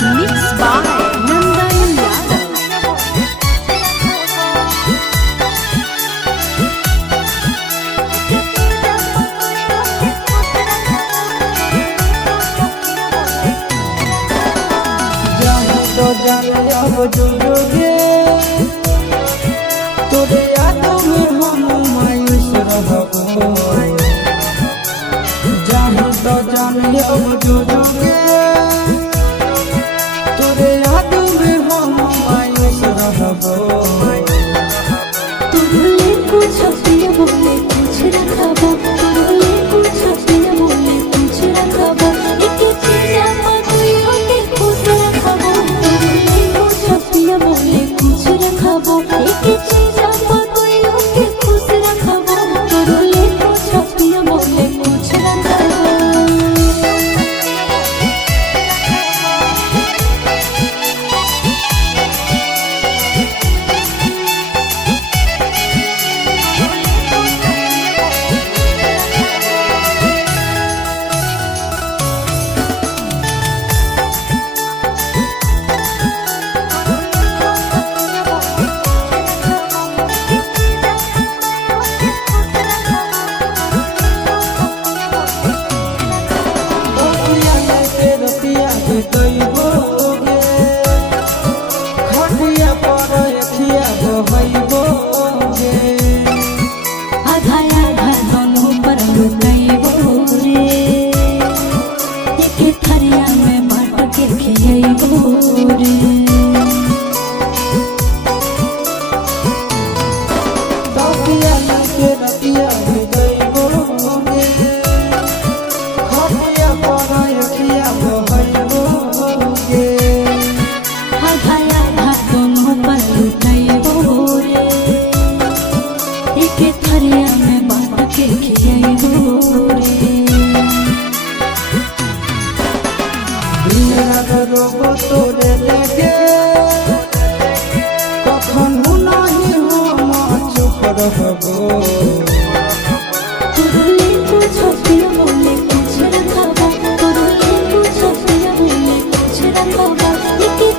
Mixed by Nandan Yadav. तो जाने अब जुड़ोगे तोरे यादों में हम मायूस रहबो। जाने तो जाने अब जुड़ोगे तोरे यादों में हम मायूस रहबो। तुरले कुछ पिया बोले कुछ रखबो, तुरले कुछ पिया बोले कुछ रखबो, एक चीजा मतुई होके खुश रखबो। तुरले कुछ पिया बोले कुछ रखबो, एक चीजा मतुई होके खुश रखबो। तुरले कुछ पिया बोले कुछ रखबो। खटिया पर अखिया बहैबोगे आधा आधा दोनों पर लुटाइबो रे, एक थरिया में बांट के खियाइबो रे। तकिया के रतिया भिगैबोगे खटिया पर अखिया बहैबोगे आधा आधा दोनों पर लुटाइबो रे, एक थरिया में बांट के खियाइबो रे। दिन रात रोबो तोरे लेके कखनो नहीं हम चुप रहबो। तुरले कुछ पिया बोले कुछ रखबो, तुरले कुछ पिया बोले कुछ रखबो, एक